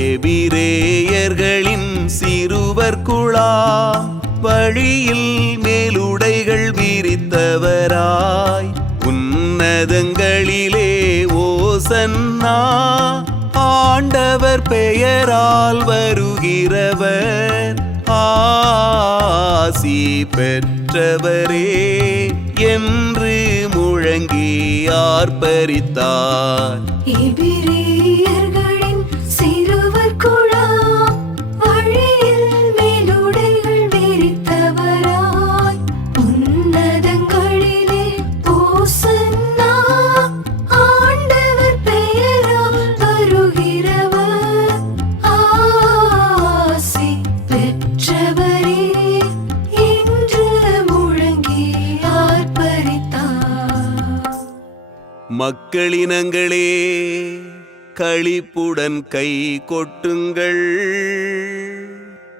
எபிரேயர்களின் சிறுவர் குழா வழியில் மேலுடைகள் விரித்தவராய். உன்னதங்களிலே ஓசன்னா ஆண்டவர் பெயரால் வருகிறவர். ஆசி பெற்றவரே என்று முழங்கி ஆர்ப்பரித்தார் எபிரே மக்களினங்களே களிப்புடன் கை கொட்டுங்கள்.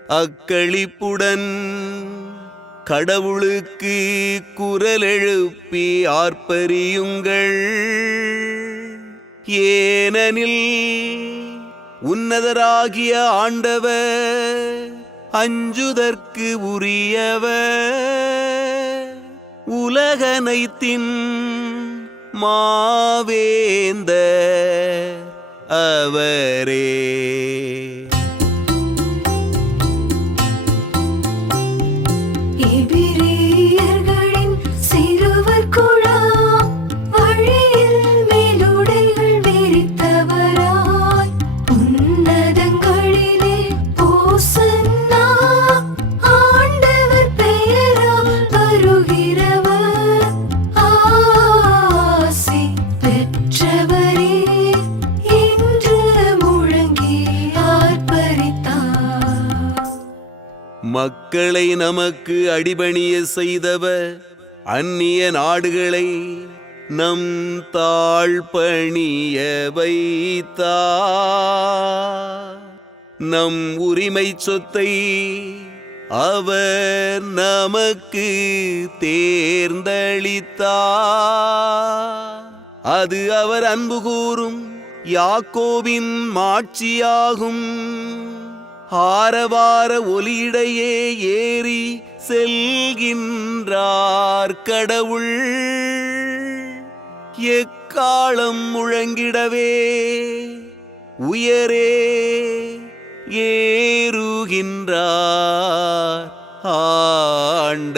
அக்களிப்புடன் கடவுளுக்கு குரல் எழுப்பி ஆர்ப்பரியுங்கள். ஏனெனில் உன்னதராகிய ஆண்டவர் அஞ்சுதற்கு உரியவர். உலகனைத்தின் மாவேந்த அவரே. மக்களை நமக்கு அடிபணிய செய்தவர் அந்நிய நாடுகளை நம் தாழ்பணிய வைத்தா நம் உரிமை சொத்தை அவர் நமக்கு தேர்ந்தளித்தா அது அவர் அன்பு கூறும் யாக்கோவின் மாட்சியாகும். ஆரவார ஒலியிடையே ஏறி செல்கின்றார் கடவுள். எக்காலம் முழங்கிடவே உயரே ஏறுகின்றார் ஆண்டவர்.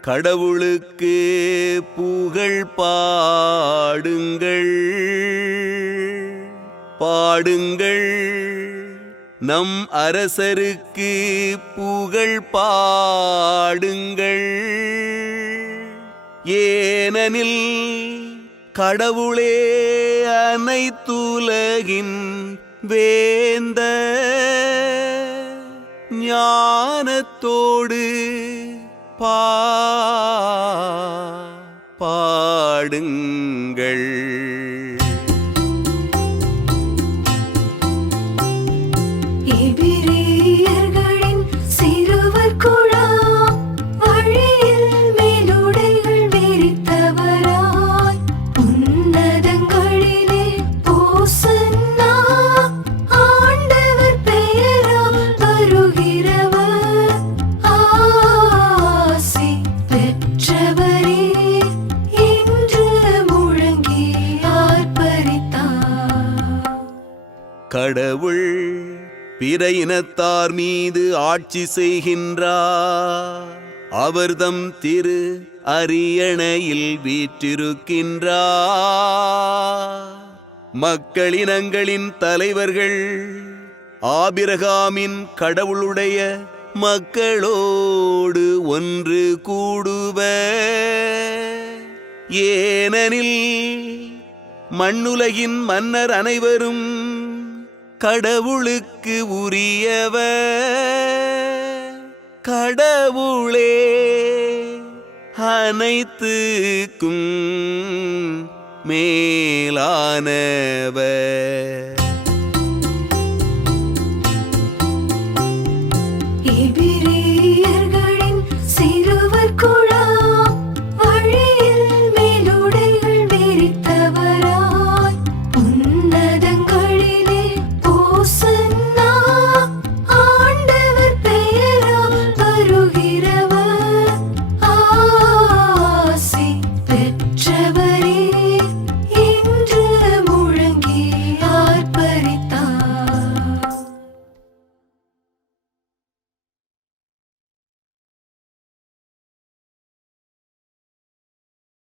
கடவுளுக்கு புகழ் பாடுங்கள். பாடுங்கள். நம் அரசருக்கு புகழ் பாடுங்கள். ஏனெனில் கடவுளே அனைத்துலகின் வேந்த ஞானத்தோடு பா பாடுங்கள் கடவுள் பிற இனத்தார் மீது ஆட்சி செய்கின்றார். அவர்தம் திரு அரியணையில் வீற்றிருக்கின்றார். மக்களினங்களின் தலைவர்கள் ஆபிரகாமின் கடவுளுடைய மக்களோடு ஒன்று கூடுவ ஏனெனில் மண்ணுலகின் மன்னர் அனைவரும் கடவுளுக்கு உரியவ கடவுளே அனைத்துக்கும் மேலானவர்.